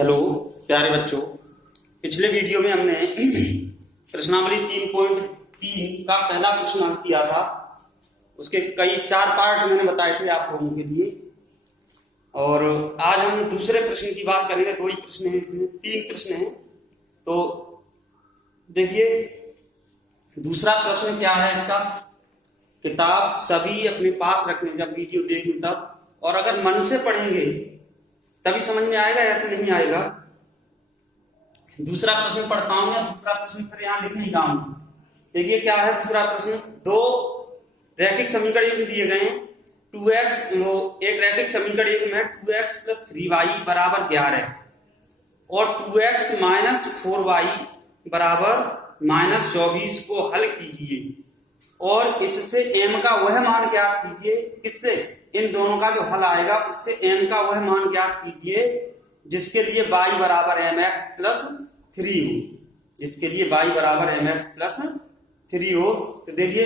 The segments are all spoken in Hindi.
हेलो प्यारे बच्चों, पिछले वीडियो में हमने प्रश्नावली 3.3 का पहला प्रश्न हल किया था। उसके कई 4 पार्ट मैंने बताए थे आप लोगों के लिए, और आज हम दूसरे प्रश्न की बात करेंगे। 2 ही प्रश्न हैं, इसमें 3 प्रश्न हैं। तो देखिए दूसरा प्रश्न क्या है इसका। किताब सभी अपने पास रखें, जब वीडियो देखें तब, और अगर मन से पढ़ेंगे तभी समझ में आएगा, ऐसे नहीं आएगा। दूसरा प्रश्न पढ़ता हूं, या दूसरा प्रश्न फिर यहां लिख नहीं रहा हूं। देखिए क्या है दूसरा प्रश्न। 2 रैखिक समीकरण युग्म दिए गए हैं। 2x, एक रैखिक समीकरण युग्म है 2x + 3y = 11 और 2x - 4y = -24 को हल कीजिए और इससे m का वह मान ज्ञात कीजिए। किससे? इन दोनों का जो हल आएगा उससे m का वह मान ज्ञात कीजिए जिसके लिए y = mx + 3 हो, जिसके लिए y = mx + 3 हो। तो देखिए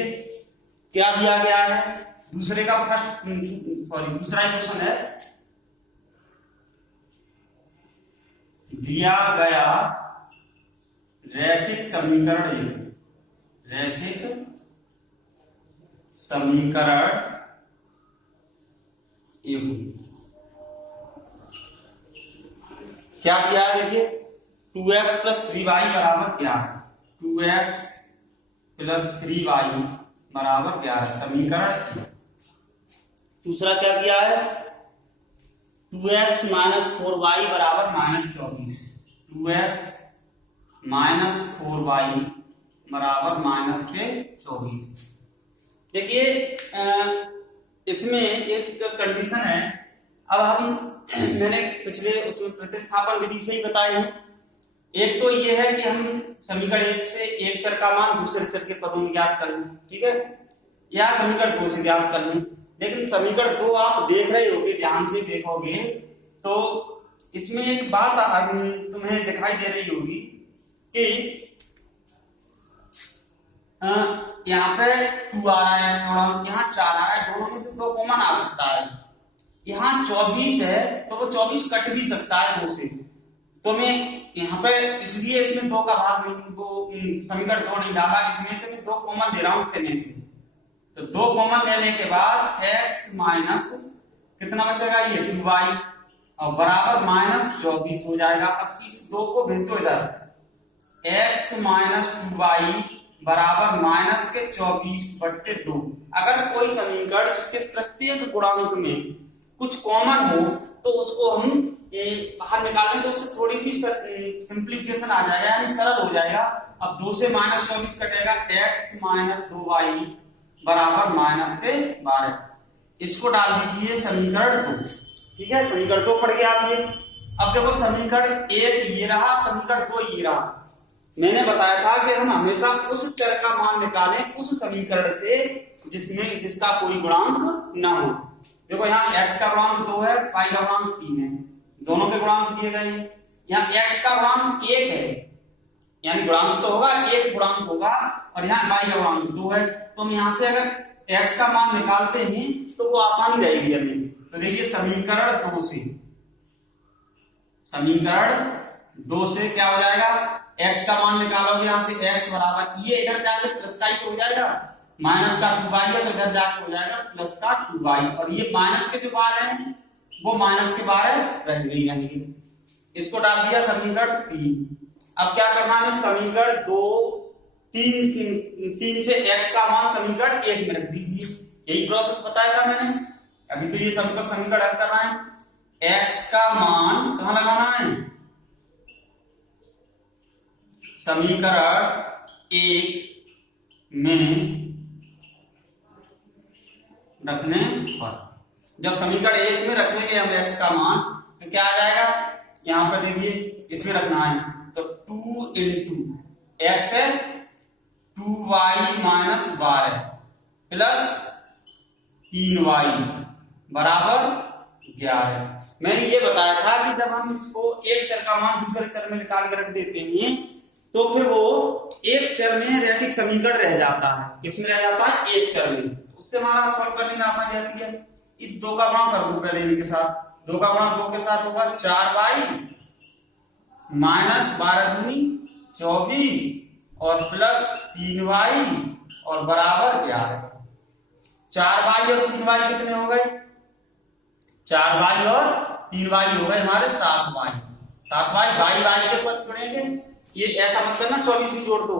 क्या दिया गया है। दूसरा क्वेश्चन है, दिया गया रैखिक समीकरण क्या दिया है। देखिए 2x + 3y = क्या है। 2x + 3y = 11 समीकरण। दूसरा क्या दिया है, 2x - 4y = -24। 2x - 4y = -24। देखिए इसमें एक कंडीशन है। अब मैंने पिछले उसमें प्रतिस्थापन विधि से ही बताए हैं। एक तो ये है कि हम समीकरण 1 से एक चर का मान दूसरे चर के पदों में ज्ञात कर लें, ठीक है, या समीकरण 2 से ज्ञात कर लें। लेकिन समीकरण 2 आप देख रहे होगे, ध्यान से देखोगे तो इसमें एक बात तुम्हें दिखाई दे रही होगी कि यहाँ पे 2 आ रहा है, यहाँ 4 आ रहा है, दोनों में से 2 कॉमन आ सकता है। यहाँ 24 है तो वो 24 कट भी सकता है 2 से। तो मैं यहाँ पे इसलिए इसमें 2 का भाग नहीं, वो समीकरण 2 नहीं डाला, इसमें से मैं 2 कॉमन दे रहा हूं इतने से। तो 2 कॉमन लेने के बाद x माइनस कितना बचेगा, ये 2y और बराबर -24 हो जाएगा। अब इस 2 को भेज दो इधर, x - 2y बराबर -24/2। अगर कोई समीकरण जिसके प्रत्येक गुणांक में कुछ कॉमन हो तो उसको हम बाहर निकालें तो उससे थोड़ी सी सिंप्लीफिकेशन आ जाएगा, यानी सरल हो जाएगा। अब 2 से -24 कटेगा, x - 2y बराबर -12। इसको डाल दीजिए समीकरण 2, ठीक है। समीकरण 2 पढ़ गया आप ये। अब देखो समीकरण 1 ये रहा, समीकरण 2 ये रहा। मैंने बताया था कि हम हमेशा उस चर का मान निकालें उस समीकरण से जिसका कोई गुणांक ना हो। देखो यहाँ x का गुणांक 2 है, y का गुणांक 3 है, दोनों के गुणांक दिए गए हैं। यहाँ x का गुणांक 1 है, यानी गुणांक तो होगा, 1 गुणांक होगा, और यहाँ y का गुणांक 2 है। तो हम यहाँ से अगर x का मान निकालते हैं तो वो आसानी रहेगी हमें। तो देखिए समीकरण 2 से क्या हो जाएगा, x का मान निकालोगे, यहाँ से x बराबर, ये इधर जाके प्लस का ही तो हो जाएगा, माइनस का 2y है तो इधर जाके हो जाएगा प्लस का 2y, और ये माइनस के जो बार हैं वो माइनस के बार रह गई है। इसको डाल दिया समीकरण 3। अब क्या करना है, समीकरण 3 से x का मान समीकरण 1 में रख दीजिए। यही प्रोसेस बताया था मैंने। अभी तो ये समीकरण हल करना है। x का मान कहां लगाना है, समीकरण 1 में रखने पर। जब समीकरण 1 में रखेंगे हम x का मान तो क्या आ जाएगा, यहां पर देखिए इसमें रखना है तो 2 × x है 2y - 12 प्लस 3y बराबर 11। मैंने ये बताया था कि जब हम इसको एक चर का मान दूसरे चर में निकाल के रख देते हैं तो फिर वो एक चर में रैखिक समीकरण रह जाता है। किसमें रह जाता है, एक चर में। उससे हमारा सॉल्व करने में आसानी रहती है। इस 2 का गुणा कर दो पहले इनके साथ, 2 का गुणा 2 के साथ होगा 4y माइनस 12 दूनी 24 और प्लस 3y और बराबर क्या है 4y और 3y कितने हो गए 4y और 3y हो गए हमारे 7y y के पद जोड़ेंगे। ये ऐसा मत करना 24 भी जोड़ दो,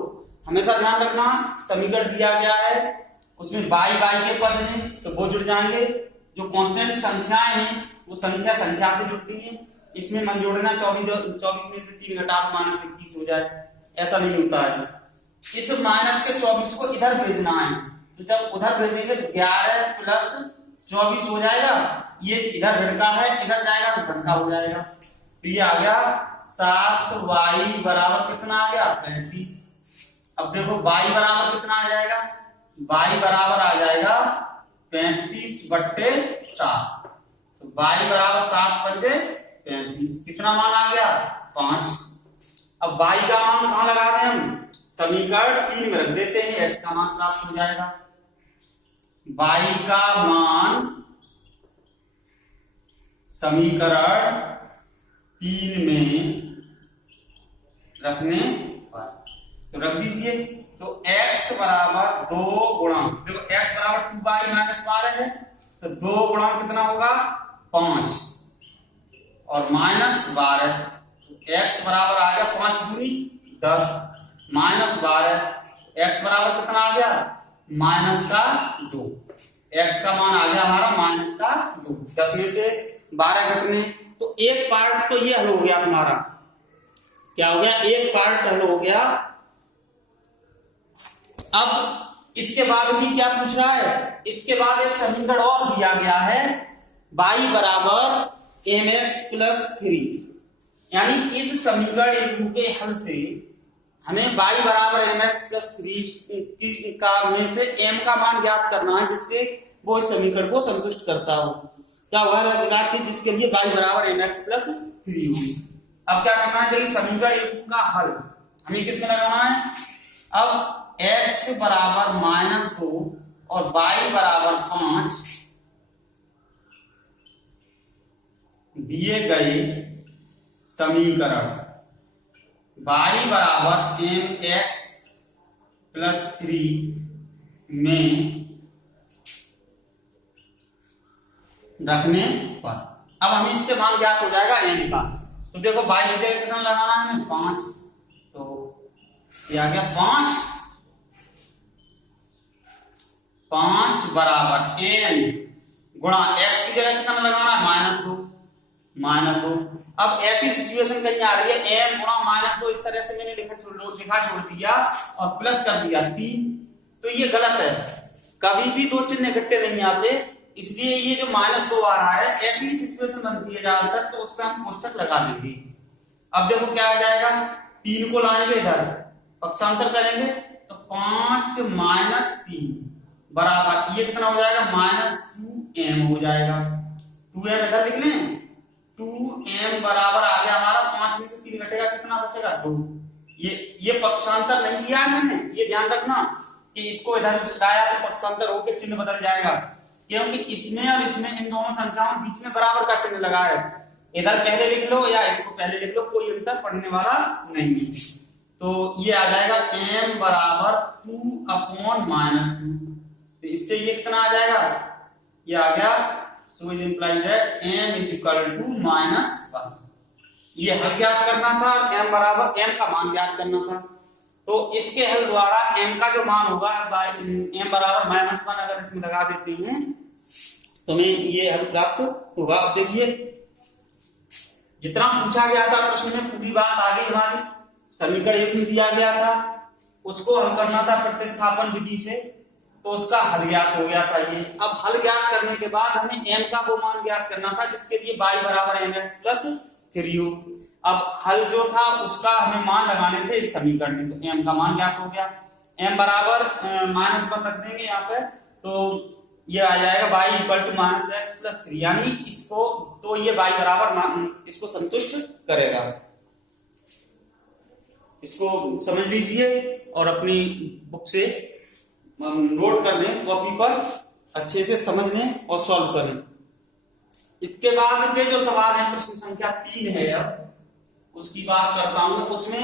हमेशा ध्यान रखना समीकरण दिया गया है उसमें y के पद हैं तो वो जुड़ जाएंगे। जो कांस्टेंट संख्याएं हैं वो संख्या से जुड़ती हैं। इसमें मन जोड़ना 24 में से 3 घटा दो -21 हो जाए, ऐसा नहीं होता है। इस माइनस के 24 को इधर भेजना है तो जब उधर भेजेंगे तो 11 प्लस 24 हो जाएगा। ये इधर ऋण है इधर जाएगा तो धन का हो जाएगा। तो ये आ गया 7y बराबर कितना आ गया 35। अब देखो y बराबर कितना आ जाएगा y बराबर आ जाएगा 35/7। तो y बराबर 7 पंजे 35 कितना मान आ गया 5। अब y का मान कहां लगा दें हम समीकरण 3 में रख देते हैं, x का मान प्राप्त हो जाएगा। y का मान समीकरण 3 में रखने पर तो रख दीजिए। तो x बराबर 2 गुणा देखो x बराबर 2y - 12 है तो 2 गुणा कितना होगा 5 और -12 x बराबर आ गया 5 दूनी 10 -12 x बराबर कितना आ गया -2। x का मान आ गया हमारा -2। 10 में से 12 घटने तो एक पार्ट तो ये हल हो गया तुम्हारा। क्या हो गया एक पार्ट हल हो गया। अब इसके बाद भी क्या पूछ रहा है इसके बाद एक समीकरण और दिया गया है y बराबर mx + 3। यानी इस समीकरण 1 के हल से हमें y बराबर mx + 3 का में से m का मान ज्ञात करना है जिससे वो इस समीकरण को संतुष्ट करता हो। क्या वह लगार थी जिसके लिए y बराबर mx + 3 होगी। अब क्या करना है देखिए समीकरण 1 का हल हमें किसमें लगाना है। अब x बराबर -2 और y बराबर 5 दिए गए समीकरण y बराबर mx + 3 में रखने पर अब हमें इससे मान ज्ञात हो जाएगा m का। तो देखो y की जगह कितना लगाना है हमें 5 तो ये आ गया 5 बराबर m गुणा x की जगह कितना लगाना है -2। अब ऐसी सिचुएशन कहीं आ रही है m गुणा -2 इस तरह से मैंने लिखा छोड़ दिया और प्लस कर दिया 3 तो ये गलत है। कभी भी दो चिन्ह इकट्ठे नहीं आते इसलिए ये जो -2 आ रहा है ऐसी ही सिचुएशन बनती है ज्यादातर तो उस पर हम कोष्टक लगा देंगे। अब देखो क्या आ जाएगा 3 को लाएंगे इधर पक्षांतर करेंगे तो 5 - 3 बराबर ये कितना हो जाएगा -2m हो जाएगा। 2m इधर लिख लें 2m बराबर आ गया हमारा 5 में से 3 घटेगा कितना बचेगा 2। ये पक्षांतर नहीं किया है मैंने, ये ध्यान रखना कि इसको इधर लाया तो पक्षांतर होकर चिन्ह बदल जाएगा क्योंकि इसमें और इसमें इन दोनों संख्याओं बीच में बराबर का चिन्ह लगा है। इधर पहले लिख लो या इसको पहले लिख लो कोई अंतर पड़ने वाला नहीं है। तो ये आ जाएगा m बराबर 2/-2 तो इससे ये कितना आ जाएगा ये आ गया so it implies that m = -1। ये हल ज्ञात करना था m बराबर m का मान ज्ञात करना था तो इसके हल द्वारा m का जो मान होगा m बराबर -1 अगर इसमें लगा देते हैं तो हमें ये हल प्राप्त होगा। अब देखिए जितना पूछा गया था प्रश्न में पूरी बात आ गई हमारी। समीकरण 1 में दिया गया था उसको हल करना था प्रतिस्थापन विधि से तो उसका हल ज्ञात हो गया था ये। अब हल ज्ञात करने के बाद हमें m का वो मान ज्ञात करना था जिसके लिए y बराबर mx + 3 हो। अब हल जो था उसका हमें मान लगाने थे इस समीकरण में तो m का मान ज्ञात हो गया। m बराबर -1 रख देंगे यहाँ पे तो ये आ जाएगा y = -x + 3 यानी इसको तो ये y बराबर इसको संतुष्ट करेगा। इसको समझ लीजिए और अपनी बुक से नोट कर लें कॉपी पर अच्छे से समझ लें और सॉल्व करें। इसके बाद के जो सवाल है प्रश्न संख्या 3 है। अब उसकी बात करता हूं। उसमें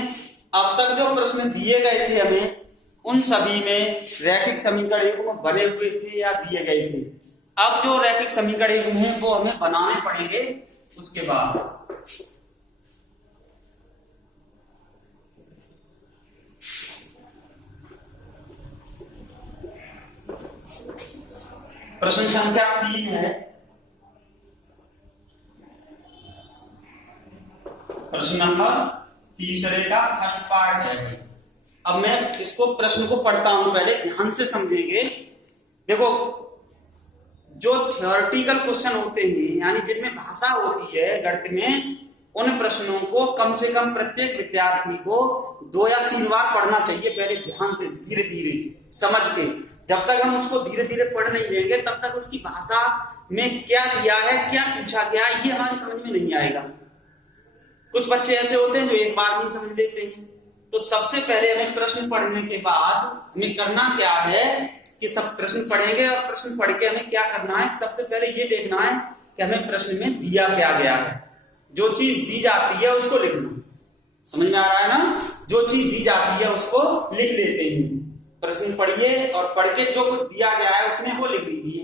अब तक जो प्रश्न दिए गए थे हमें, उन सभी में रैखिक समीकरण युग्म बने हुए थे या दिए गए थे। अब जो रैखिक समीकरण युग्म है वो हमें बनाने पड़ेंगे उसके बाद। प्रश्न संख्या 3 है। प्रश्न नंबर तीसरे का फर्स्ट पार्ट है भाई। अब मैं इसको प्रश्न को पढ़ता हूं, पहले ध्यान से समझेंगे। देखो, जो थियोरेटिकल क्वेश्चन होते हैं यानी जिनमें भाषा होती है गणित में, उन प्रश्नों को कम से कम प्रत्येक विद्यार्थी को 2 या 3 बार पढ़ना चाहिए, पहले ध्यान से धीरे धीरे समझ के। जब तक हम उसको धीरे धीरे पढ़ नहीं लेंगे तब तक उसकी भाषा में क्या दिया है, क्या पूछा गया है, ये हमारी समझ में नहीं आएगा। कुछ बच्चे ऐसे होते हैं जो एक बार नहीं समझ लेते हैं। तो सबसे पहले हमें प्रश्न पढ़ने के बाद हमें करना क्या है कि सब प्रश्न पढ़ेंगे, और प्रश्न पढ़ के हमें क्या करना है, सबसे पहले ये देखना है कि हमें प्रश्न में दिया क्या गया है। जो चीज दी जाती है उसको लिखना। समझ में आ रहा है ना? जो चीज दी जाती है उसको लिख लेते हैं। प्रश्न पढ़िए और पढ़ के जो कुछ दिया गया है उसमें वो लिख लीजिए।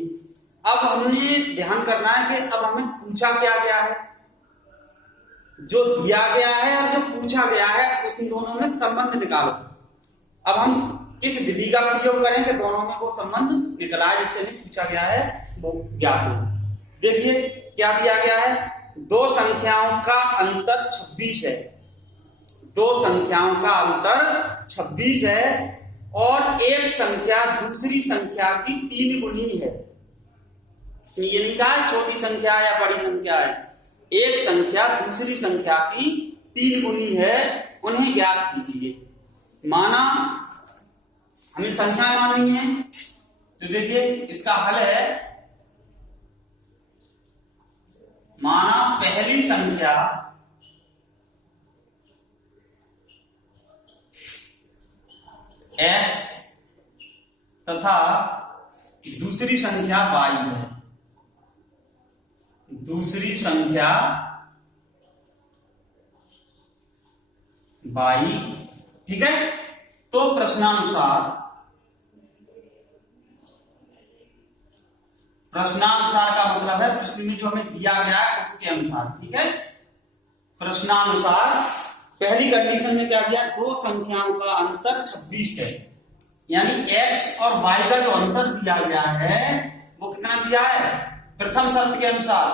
अब हमने ध्यान करना है कि अब हमें पूछा क्या गया है। जो दिया गया है और जो पूछा गया है उस दोनों में संबंध निकालो। अब हम किस विधि का प्रयोग करें कि दोनों में वो संबंध निकला है जिससे हमें पूछा गया है वो ज्ञात हो। देखिए क्या दिया गया है, 2 संख्याओं का अंतर 26 है। 2 संख्याओं का अंतर 26 है और एक संख्या दूसरी संख्या की 3 गुनी है। इसमें ये नहीं कहा है छोटी संख्या या बड़ी संख्या है। एक संख्या दूसरी संख्या की 3 गुनी है, उन्हें ज्ञात कीजिए। माना हमें संख्या माननी है, तो देखिए इसका हल है। माना पहली संख्या x तथा दूसरी संख्या y है। दूसरी संख्या y, ठीक है। तो प्रश्नानुसार का मतलब है प्रश्न में जो हमें दिया गया है उसके अनुसार, ठीक है। प्रश्नानुसार पहली कंडीशन में क्या दिया, 2 संख्याओं का अंतर 26 है, यानी x और y का जो अंतर दिया गया है वो कितना दिया है। प्रथम शर्त के अनुसार,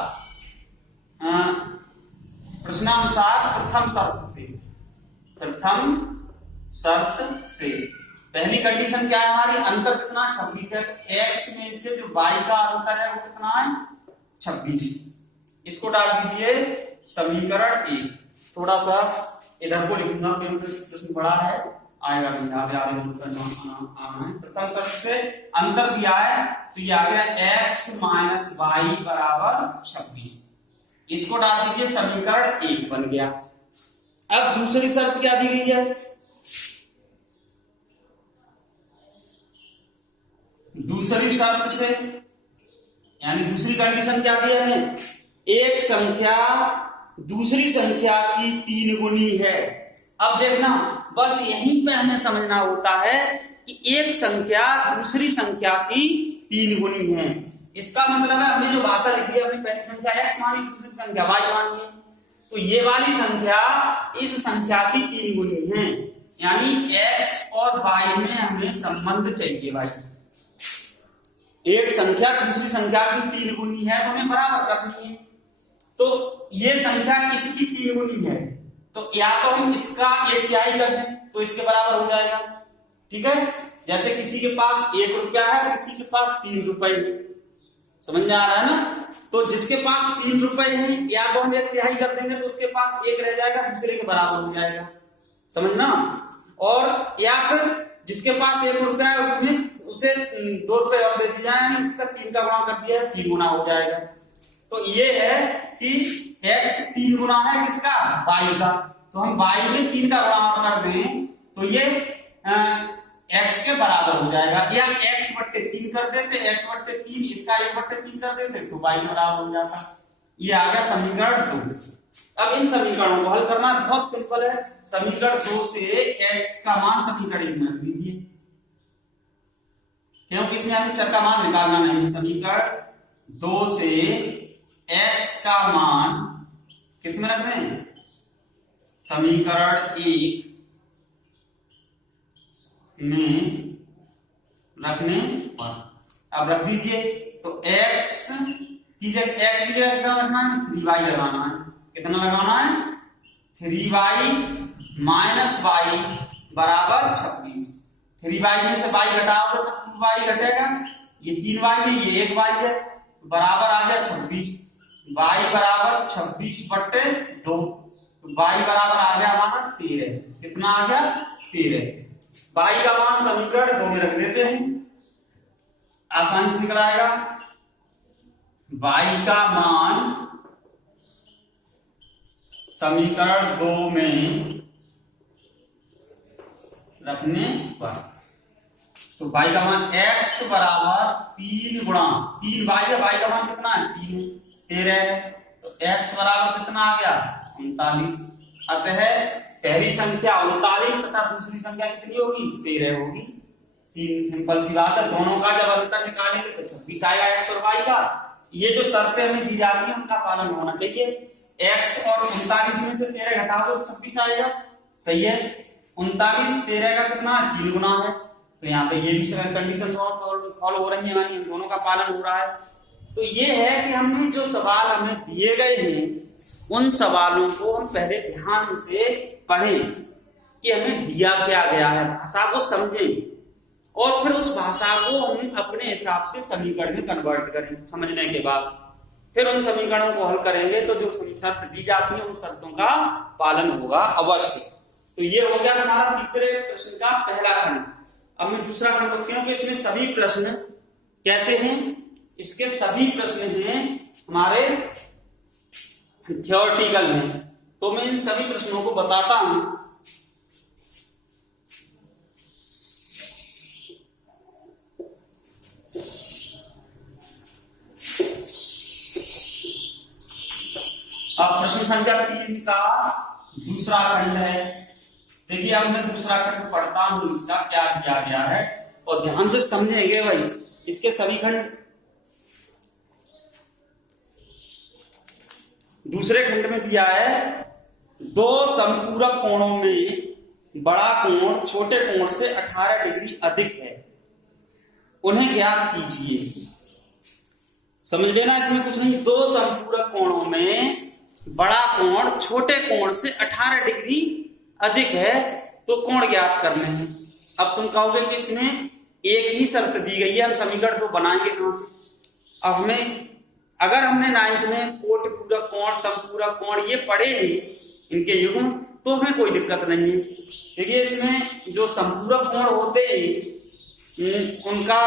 प्रश्नानुसार प्रथम शर्त से पहली कंडीशन क्या है हमारी, अंतर कितना 26 है। x में से जो y का अंतर है वो कितना है 26। इसको डाल दीजिए समीकरण 1। थोड़ा सा इधर को लिखूंगा क्योंकि प्रश्न बड़ा है, आएगा नहीं, आना है। प्रथम शर्त से अंतर दिया है तो ये आ गया x माइनस वाई बराबर 26। इसको डाल दीजिए समीकरण 1 बन गया। अब दूसरी शर्त क्या दी गई है, दूसरी शर्त से यानी दूसरी कंडीशन क्या दी है, एक संख्या दूसरी संख्या की 3 गुनी है। अब देखना बस यहीं पे हमें समझना होता है कि एक संख्या दूसरी संख्या की 3 गुनी है। इसका मतलब है हमने जो भाषा लिखी है, अपनी पहली संख्या x मानी, दूसरी संख्या y मानी, तो ये वाली संख्या इस संख्या की 3 गुनी है, यानी x और y में हमें संबंध चाहिए भाई। एक संख्या दूसरी संख्या की 3 गुनी है तो हमें बराबर रखनी है। तो ये संख्या इसकी 3 गुनी है, तो या तो हम इसका 1/3 कर दें तो इसके बराबर हो जाएगा, ठीक है। जैसे किसी के पास 1 रुपया है, किसी के पास 3 रुपए है, समझ में आ रहा है ना। तो जिसके पास 3 रुपए है या तो हम 1/3 कर देंगे तो उसके पास 1 रह जाएगा, दूसरे के बराबर हो जाएगा, समझना। और या फिर जिसके पास 1 रुपया है उसमें उसे 2 रुपए और दे दिया, यानी उसका 3 का गुणा कर दिया, 3 गुना हो जाएगा। तो ये है कि x 3 गुना है किसका, y का, तो हम y में 3 का गुणा कर दें तो ये x के बराबर हो जाएगा। या x/3 कर देते, x/3 इसका 1/3 कर देते तो y के बराबर हो जाता। ये आ गया समीकरण 2। अब इन समीकरणों को हल करना बहुत सिंपल है। समीकरण 2 से x का मान समीकरण 1 में रख दीजिए, क्योंकि इसमें हमें चर का मान निकालना नहीं है। समीकरण 2 से x का मान किस में रख दें? समीकरण 1 में रखने पर अब रख दीजिए। तो x की जगह x की जगह कितना रखना है? 3y लगाना है। कितना लगाना है? 3y माइनस y बराबर 26। 3y में से y घटाओगे तो 2y घटेगा। ये 3y है, ये 1y है, बराबर आ गया 26। y बराबर 26 बट्टे 2, y बराबर आ गया हमारा 13। कितना आ गया? 13। y का मान समीकरण 2 में रख देते हैं, आसानी से निकल आएगा। y का मान समीकरण 2 में रखने पर तो y का मान x बराबर 3 गुणा 3y है। y का मान कितना है? 3 13 है। तो x बराबर कितना आ गया? 39। अतः पहली संख्या 39 तथा दूसरी संख्या कितनी होगी? 13 होगी। सिंपल सी बात है। दोनों का जब अंतर निकालेंगे तो 26 आएगा x और y का। ये जो शर्तें हमें दी जाती है उनका पालन होना चाहिए। x और 39 में से 13 घटाओ तो 26 आएगा। सही है। 39 13 का कितना? 3 गुना है। तो यहाँ पे ये भी कंडीशन फॉलो हो रही है, इन दोनों का पालन हो रहा है। तो ये है कि हमने जो सवाल हमें दिए गए हैं उन सवालों को हम पहले ध्यान से पढ़ें कि हमें दिया क्या गया है, भाषा को समझें और फिर उस भाषा को हम अपने हिसाब से समीकरण में कन्वर्ट करें। समझने के बाद फिर उन समीकरणों को हल करेंगे तो जो शर्त दी जाती है उन शर्तों का पालन होगा अवश्य। तो ये हो गया हमारा तीसरे प्रश्न का पहला खंड। अब मैं दूसरा खंड बताती हूँ कि इसमें सभी प्रश्न कैसे हैं। इसके सभी प्रश्न हैं हमारे थ्योरेटिकल हैं। तो मैं इन सभी प्रश्नों को बताता हूं। अब प्रश्न संख्या 3 का दूसरा खंड है। देखिए अब मैं दूसरा खंड पढ़ता हूं, इसका क्या दिया गया है और ध्यान से समझेंगे भाई। इसके सभी खंड दूसरे खंड में दिया है, दो समपूरक कोणों में बड़ा कोण छोटे कोण से 18 डिग्री अधिक है, उन्हें ज्ञात कीजिए। समझ लेना, इसमें कुछ नहीं। दो समपूरक कोणों में बड़ा कोण छोटे कोण से 18 डिग्री अधिक है तो कोण ज्ञात करने हैं। अब तुम कहोगे कि इसमें एक ही शर्त दी गई है, हम समीकरण तो बनाएंगे कहां से? अब हमें अगर हमने 9th में कोटि पूरक कोण समपूरक कोण ये पढ़े हैं इनके युग्म, तो हमें कोई दिक्कत नहीं है। देखिए इसमें जो समपूरक कोण होते हैं उनका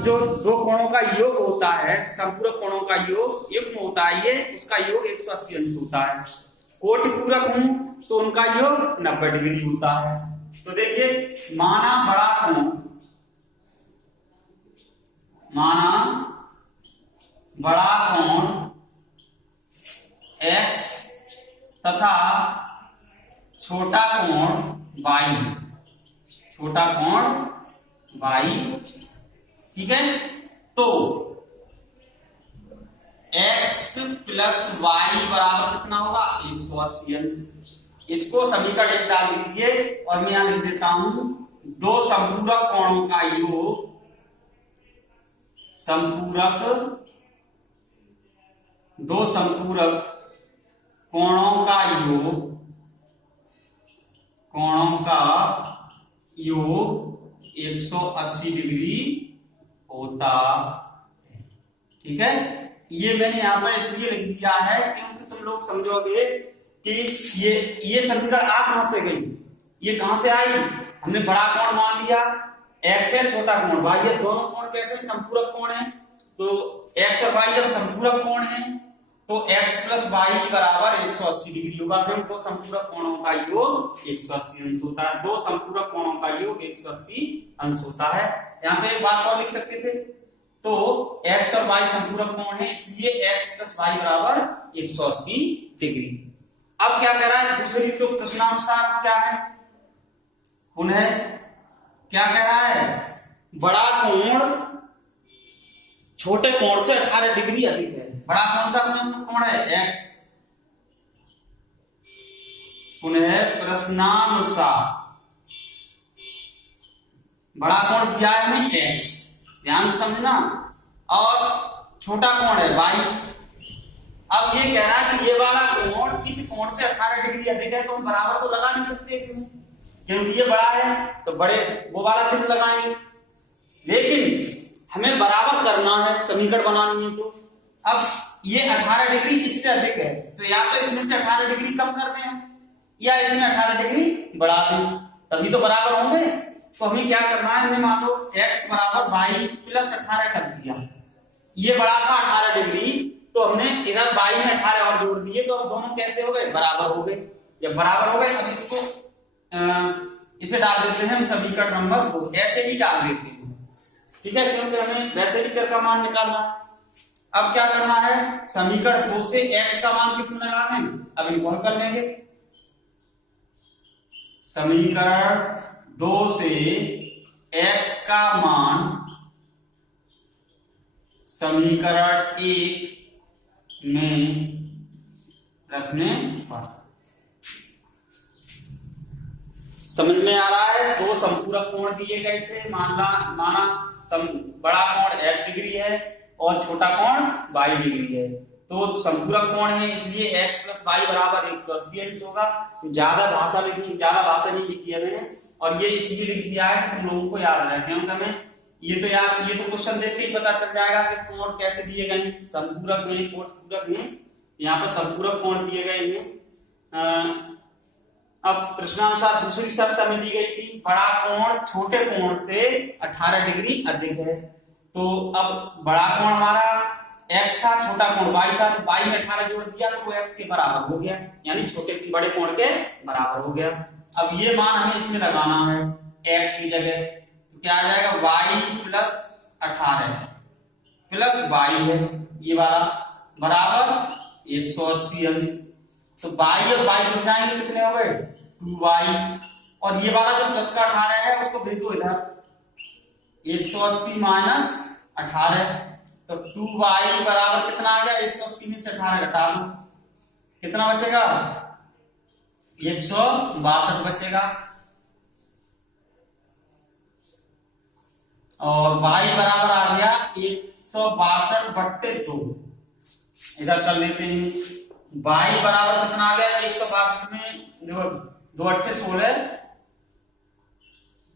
जो दो कोणों का योग होता है, समपूरक कोणों का योग युग्म होता है, ये उसका योग 180 अंश होता है। कोटि पूरक हूं तो उनका योग 90 डिग्री होता है। तो देखिए माना बड़ा कोण, माना बड़ा कोण x तथा छोटा कोण y, छोटा कोण y, ठीक है। तो x प्लस y बराबर कितना होगा? 180 अंश। इसको समीकरण 1 डाल दीजिए और मैं यहां लिख देता हूं दो समपूरक कोणों का योग, दो संपूरक कोणों का योग 180 डिग्री होता है। ठीक है, ये मैंने यहां पर इसलिए लिख दिया है क्योंकि तुम लोग समझोगे कि ये समीकरण आ कहां से गई, ये कहां से आई? हमने बड़ा कोण मान लिया, x है, छोटा कोण y है। दोनों कोण कैसे? संपूरक कोण है। तो x और y जब संपूरक कोण है तो x प्लस y बराबर 180 डिग्री होगा, क्योंकि दो संपूरक कोणों का योग 180 अंश होता है। दो संपूरक कोणों का योग 180 अंश होता है। यहाँ पे एक बात और लिख सकते थे, तो x और y संपूरक कोण है, इसलिए x प्लस y बराबर 180 डिग्री। अब क्या कह रहा है दूसरी तो प्रश्नानुसार क्या है, उन्हें क्या कह रहा है, बड़ा कोण छोटे कोण से 18 डिग्री अधिक है। बड़ा कौन सा कोण है, एक्स। उन्हें प्रश्नानुसार बड़ा कोण दिया है हमें एक्स, ध्यान से समझना, और छोटा कोण है वाई। अब ये कह रहा है कि ये वाला कोण इस कोण से 18 डिग्री अधिक है, तो हम बराबर तो लगा नहीं सकते इसमें, क्योंकि ये बड़ा है तो बड़े वो वाला चिन्ह लगाएंगे, लेकिन हमें बराबर करना है, समीकरण बनानी है। तो अब ये 18 डिग्री इससे अधिक है, तो या तो इसमें से 18 डिग्री कम कर दें या इसमें 18 डिग्री बढ़ा दें, तभी तो बराबर होंगे। तो हमें क्या करना है, हमने मान लो x बराबर y प्लस 18 कर दिया, ये बड़ा था 18 डिग्री, तो हमने इधर y में 18 और जोड़ दिए, तो अब दोनों कैसे हो गए, बराबर हो गए। जब बराबर हो गए, अब इसको इसे डाल देते हैं हम समीकरण नंबर 2, ऐसे ही डाल देते हैं, ठीक है, क्योंकि हमें वैसे भी चर का मान निकालना है। अब क्या करना है, समीकरण 2 से x का मान किसमें लगा दें, अब इनको हल कर लेंगे। समीकरण 2 से x का मान समीकरण 1 में रखने पर, समझ में आ रहा है। दो समपूरक कोण दिए गए थे, माना बड़ा कोण x डिग्री है और छोटा कोण y डिग्री है, तो समपूरक कोण है, इसलिए x प्लस y बराबर 180 अंश होगा। ज्यादा भाषा नहीं लिखी है मैंने, और ये इसलिए लिख दिया है कि तुम लोगों को याद रहे, क्योंकि हमें ये तो क्वेश्चन देख के ही पता चल जाएगा कि कोण कैसे दिए गए हैं, समपूरक में कोण पूरक में, यहाँ पर समपूरक कोण दिए गए हैं। अब प्रश्नानुसार दूसरी शर्त हमें दी गई थी, बड़ा कोण छोटे कोण से 18 डिग्री अधिक है, तो अब बड़ा कोण हमारा x था, छोटा कोण y था, तो y में 18 जोड़ दिया तो वो x के बराबर हो गया, यानी बड़े कोण के बराबर हो गया। अब ये मान हमें इसमें लगाना है x की जगह, तो क्या आ जाएगा, y प्लस 18 प्लस y है ये वाला बराबर 180 अंश, तो y और y जुड़ जाएंगे, कितने हो गए 2y, और ये वाला जो प्लस का 18 है उसको भेज दो इधर, 180 माइनस 18, तो 2y बराबर कितना आ गया, 180 में से 18 घटा दो, कितना बचेगा 162 बचेगा, और y बराबर आ गया 162/2, इधर कर लेते हैं, y बराबर कितना आ गया 162 में देखो 2 8 16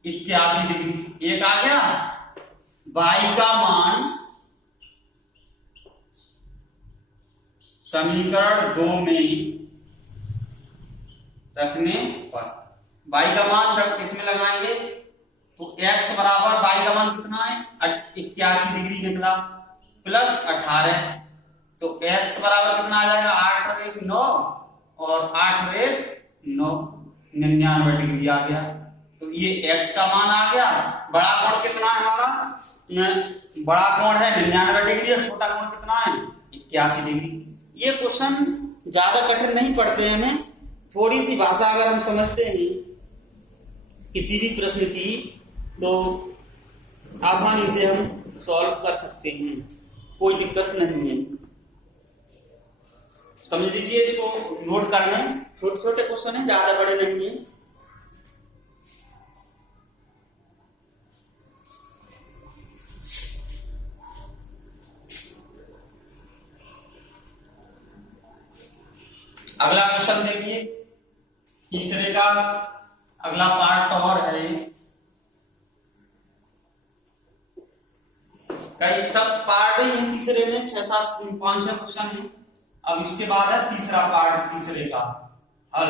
81 डिग्री, एक आ गया। y का मान समीकरण 2 में रखने पर y का मान इसमें लगाएंगे, तो x बराबर y का मान कितना है 81 डिग्री निकला प्लस 18, तो x बराबर कितना आ जाएगा 8 और 1 9, और 8 और 1 9, 99 डिग्री आ गया। तो ये x का मान आ गया। बड़ा कोण कितना है हमारा, बड़ा कोण है 99 डिग्री और छोटा कोण कितना है 81 डिग्री। ये क्वेश्चन ज्यादा कठिन नहीं पड़ते हमें, थोड़ी सी भाषा अगर हम समझते हैं किसी भी प्रश्न की तो आसानी से हम सॉल्व कर सकते हैं, कोई दिक्कत नहीं है। समझ लीजिए, इसको नोट कर लें, छोटे छोटे क्वेश्चन हैं, ज्यादा बड़े नहीं है। अगला क्वेश्चन देखिए, तीसरे का अगला पार्ट और है, कई सब पार्ट ही हैं तीसरे में, 6 7 5 6 क्वेश्चन है। अब इसके बाद है तीसरा पार्ट, तीसरे का हल।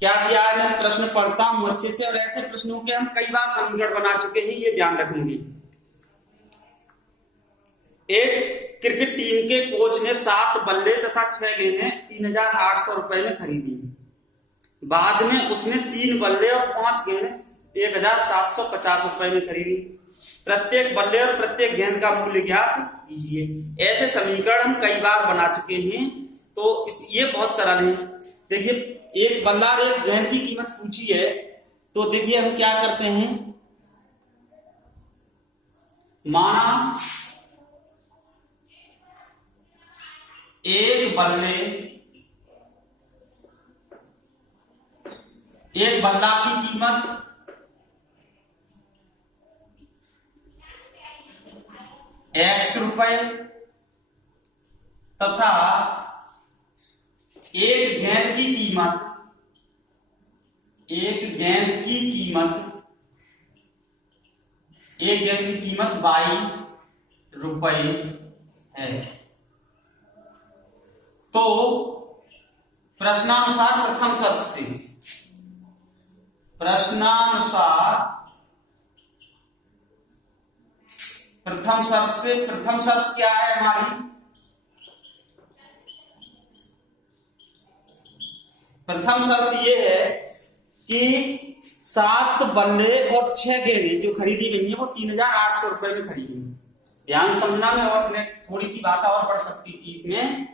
क्या दिया है, मैं प्रश्न पढ़ता हूं अच्छे से, और ऐसे प्रश्नों के हम कई बार समीकरण बना चुके हैं, ये ध्यान रखेंगे। एक क्रिकेट टीम के कोच ने 7 बल्ले तथा 6 गेंदें 3800 रुपए में खरीदी। बाद में उसने 3 बल्ले और 5 गेंदें 1750 रुपए में खरीदी। प्रत्येक बल्ले और प्रत्येक गेंद का मूल्य ज्ञात कीजिए। ऐसे समीकरण हम कई बार बना चुके हैं, तो ये बहुत सरल है। देखिए एक बल्ला और एक गेंद की कीमत पूछी है, तो देखिए हम क्या करते हैं, माना एक बल्ला की कीमत X रुपए तथा एक गेंद की कीमत Y रुपए है। तो प्रश्नानुसार प्रथम शर्त से प्रथम शर्त क्या है हमारी, प्रथम शर्त ये है कि 7 बल्ले और 6 गेंदें जो खरीदी गई है वो 3800 रुपए में खरीदी। ध्यान समझना में, और मैं थोड़ी सी भाषा और पढ़ सकती थी इसमें।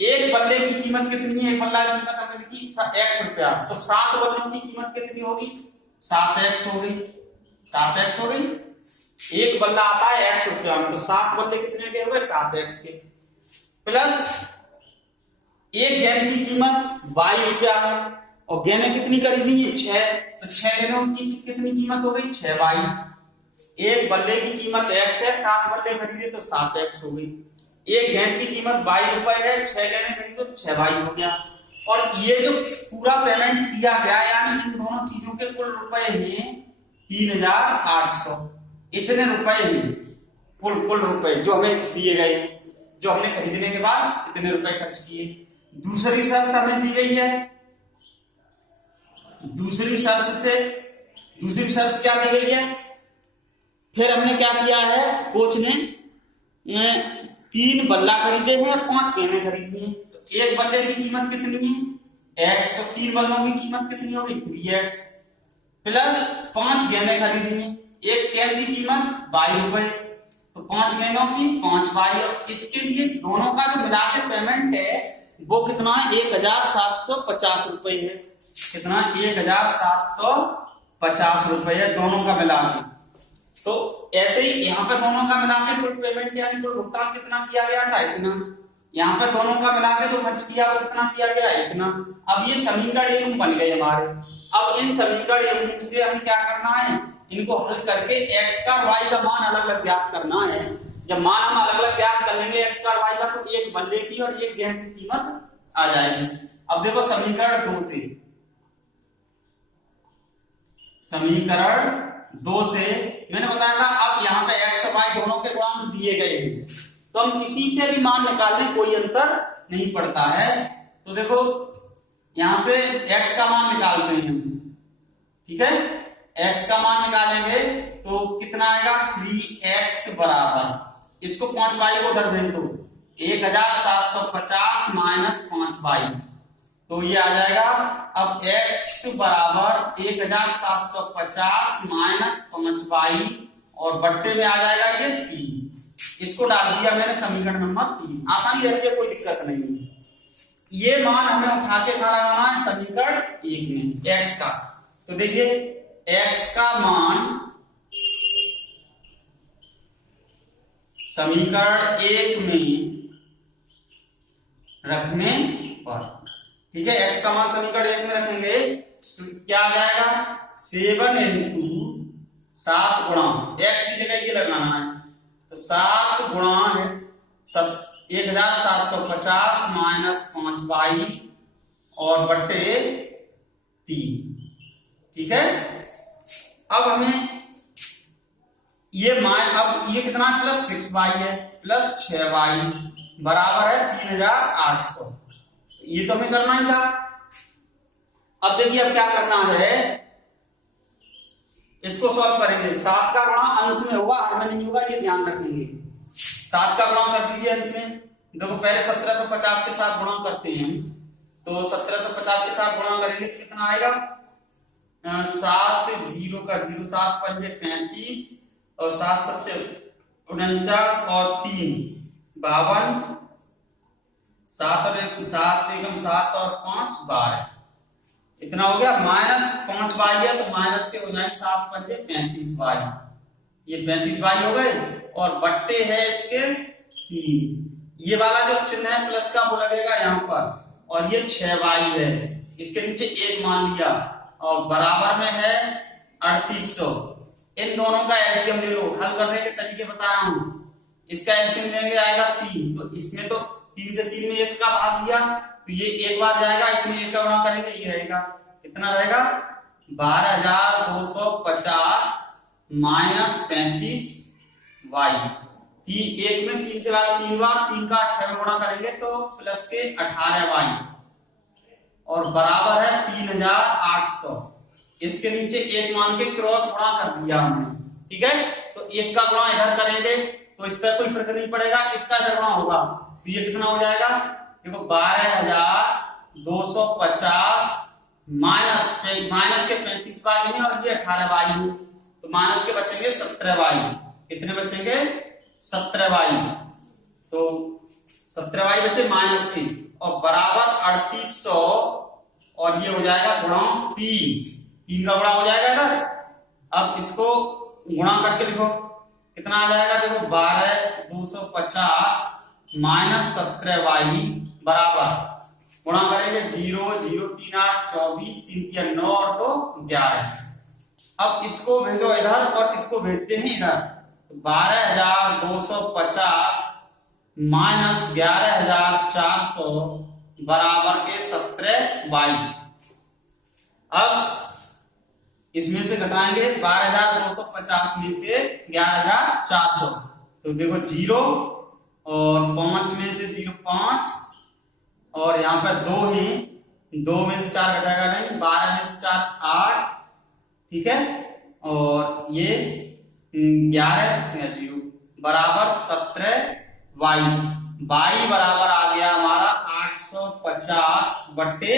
एक बल्ले की कीमत कितनी है, एक बल्ला की कीमत हमने लिखी X रुपया, तो 7 बल्लों की कीमत कितनी होगी, 7X हो गई। एक बल्ला आता है X रुपया में, तो 7 बल्ले कितने के हो गए, 7X के, प्लस एक गेंद की कीमत Y रुपया है, और गेंदें कितनी खरीदी है, 6, तो 6 गेंदों की कितनी कीमत हो गई, 6Y। एक बल्ले की कीमत X है, 7 बल्ले खरीदे तो 7X हो गई। एक गेंद की कीमत Y रुपए है, 6 गेंदें खरीदे तो 6Y हो गया। और ये जो पूरा पेमेंट किया गया, यानी इन दोनों चीजों के कुल रुपए हैं 3800। इतने रुपए हैं कुल रुपए जो हमें दिए गए हैं, जो हमने खरीदने के बाद इतने रुपए खर्च किए। दूसरी शर्त हमें दी गई है, दूसरी शर्त क्या दी गई है, फिर हमने क्या किया है, कोच ने 3 बल्ला खरीदे हैं, 5 गेंदें खरीदी हैं। तो एक बल्ले की कीमत कितनी है, X, तो 3 बल्लों की कीमत कितनी हो गई, 3X, प्लस 5 गेंदें खरीदी हैं, एक गेंद की कीमत Y रुपए, तो 5 गेंदों की 5Y। और इसके लिए दोनों का जो मिलाकर पेमेंट है वो कितना है, 1750 रुपए है। कितना, 1750 रुपए है दोनों का मिलाकर। तो ऐसे ही यहाँ पे दोनों का मिलाकर कुल पेमेंट यानी कुल भुगतान कितना किया गया था, इतना। यहाँ पे दोनों का मिलाकर जो खर्च किया वो कितना किया गया, इतना। अब ये समीकरण एवं बन गए हमारे। अब इन समीकरण एवं से हमें क्या करना है, इनको हल करके X का Y का मान अलग अलग ज्ञात करना है। जब मान हम अलग अलग ज्ञात कर लेंगे X का Y का, तो एक बल्ले की और एक गेंद की कीमत आ जाएगी। अब देखो समीकरण 2 से मैंने बताया था, अब यहाँ पे X और Y दोनों के गुणांक दिए गए हैं, तो हम किसी से भी मान निकालने कोई अंतर नहीं पड़ता है। तो देखो यहां से X का मान निकालते हैं हम, ठीक है। X का मान निकालेंगे तो कितना आएगा, 3X बराबर, इसको 5Y को उधर भेज दो, 1750 माइनस 5Y, तो ये आ जाएगा। अब X बराबर 1750 माइनस 5Y, और बट्टे में आ जाएगा ये 3। इसको डाल दिया मैंने समीकरण नंबर 3। आसानी रहती है, कोई दिक्कत नहीं है। ये मान हमें उठा के कहां लगाना है, समीकरण 1 में X का। तो देखिए X का मान समीकरण 1 में रखने पर, ठीक है, X का मान समीकरण 1 में रखेंगे तो क्या आ जाएगा, 7 × 7 गुणा X की जगह ये लगाना है, तो 7 गुणा है 1750 माइनस 5Y और बट्टे 3, ठीक है। अब हमें ये मान, अब ये कितना है, प्लस 6Y है, प्लस 6Y बराबर है 3800। ये तो हमें करना ही था। अब देखिए अब क्या करना है, इसको सॉल्व करेंगे। 7 का गुणा अंश में होगा, हर में नहीं होगा, ये ध्यान रखेंगे। 7 का गुणा कर दीजिए अंश में। देखो पहले 1750 के साथ गुणा करते हैं हम, तो 1750 के साथ गुणा करेंगे तो कितना आएगा, 7 0 का 0, 7 पंजे 35 और 7 सत्ते 49 और 3 52, 7 और 7 और 5 12, इतना हो गया। -5y है तो माइनस के हो जाएंगे 7 पंजे 35y, ये 35y हो गए और बट्टे है इसके 3, ये वाला जो चिन्ह है प्लस का वो लगेगा यहाँ पर, और ये 6y है, इसके नीचे 1 मान लिया और बराबर में है 3800। इन दोनों का एलसीएम ले लो, हल करने के तरीके बता रहा हूं। इसका एलसीएम लेंगे आएगा 3, तो इसमें तो 3 से 3 में 1 का भाग दिया तो ये एक बार जाएगा, इसमें 1 का गुणा करेंगे ये रहेगा, कितना रहेगा 12250 माइनस 35y, 1 में 3 से भाग 3 बार, 3 का 6 में गुणा करेंगे तो प्लस के 18y और बराबर है 3800। इसके नीचे 1 मान के क्रॉस गुणा कर दिया हमने, ठीक है। तो 1 का गुणा इधर करेंगे तो इसका कोई फर्क नहीं पड़ेगा, इसका इधर गुणा होगा तो ये कितना हो जाएगा, देखो 12250 माइनस के 35y है और ये 18y है, तो माइनस के बचेंगे 17y, कितने बचेंगे 17y, तो 17y बचे माइनस के और बराबर 3800 और ये हो जाएगा गुणा 3 का गुणा हो जाएगा इधर। अब इसको गुणा करके लिखो कितना आ जाएगा, देखो 12250 माइनस 17y बराबर गुणा करेंगे 0 0 3 8 24 3 9 और 2 11। अब इसको भेजो इधर और इसको भेजते हैं इधर, 12250 माइनस 11400 बराबर के 17y। अब इसमें से घटाएंगे 12250 में से 11400, तो देखो 0 और 5 में से 0 5 और यहाँ पर 2 है, 2 में से 4 घटाएगा नहीं, 12 में से 4 8, ठीक है, और ये 11 या 0 बराबर 17y, y बराबर आ गया हमारा 850 बट्टे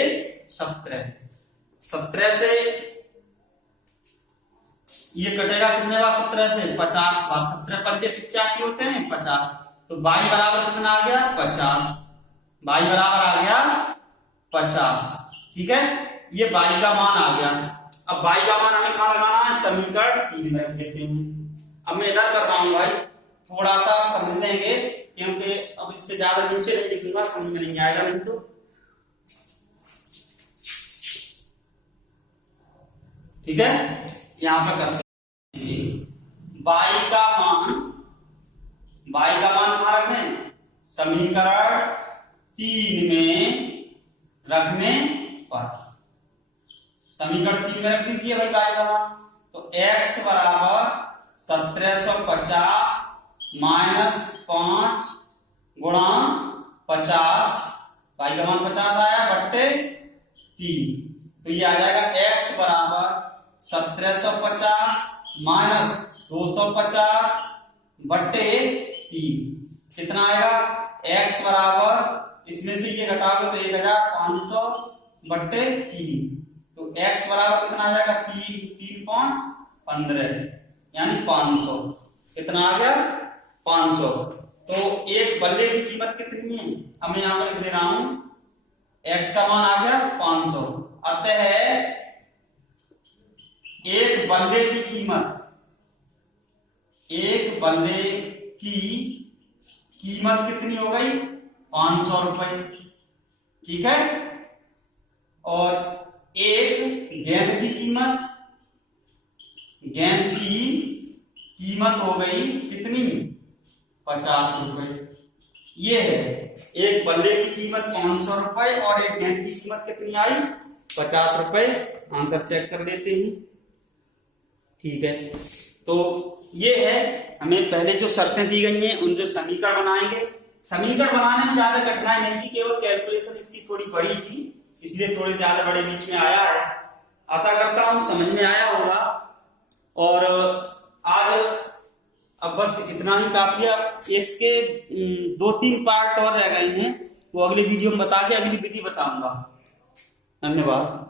17। 17 से ये कटेगा कितने बार, 17 से 50 बार, 17 पंजे 85 होते हैं 50, तो y बराबर कितना आ गया 50, y बराबर आ गया 50, ठीक है, ये y का मान आ गया। अब y का मान हमें कहां लगाना है, समीकरण 3 में रख देते हैं। अब मैं इधर कर रहा हूं भाई, थोड़ा सा समझ लेंगे क्योंकि अब इससे ज्यादा नीचे नहीं लिखूंगा, समझ में नहीं आएगा नहीं तो, ठीक है। यहां पर करते हैं y का मान कहां रखें, समीकरण 3 में रखने पर, समीकरण 3 में रख दीजिए भाई y का मान, तो x बराबर 1750 माइनस 5 गुणा 50, y का मान 50 आया बट्टे 3, तो ये आ जाएगा x बराबर 1750 माइनस 250 बट्टे 3, कितना आएगा, x बराबर इसमें से ये घटाओगे तो 1500 बट्टे 3, तो x बराबर कितना आ जाएगा 3 5 15 यानी 500, कितना आ गया 500। तो एक बल्ले की कीमत कितनी है, अब मैं यहां पर लिख दे रहा हूं, x का मान आ गया 500, अतः एक बल्ले की कीमत, एक बल्ले की कीमत कितनी हो गई 500 रुपए, ठीक है, और एक गेंद की कीमत हो गई कितनी 50 रुपए। ये है एक बल्ले की कीमत 500 रुपए और एक गेंद की कीमत कितनी आई 50 रुपए। आंसर चेक कर लेते हैं, ठीक है। तो ये है, हमें पहले जो शर्तें दी गई हैं उनसे समीकरण बनाएंगे। समीकरण बनाने में ज्यादा कठिनाई नहीं थी, केवल कैलकुलेशन इसकी थोड़ी बड़ी थी, इसलिए थोड़े ज्यादा बड़े बीच में आया है। आशा करता हूं समझ में आया होगा। और आज अब बस इतना ही काफी है। एक्स के 2-3 पार्ट और रह गए हैं, वो अगले वीडियो में बता के अगली विधि बताऊंगा। धन्यवाद।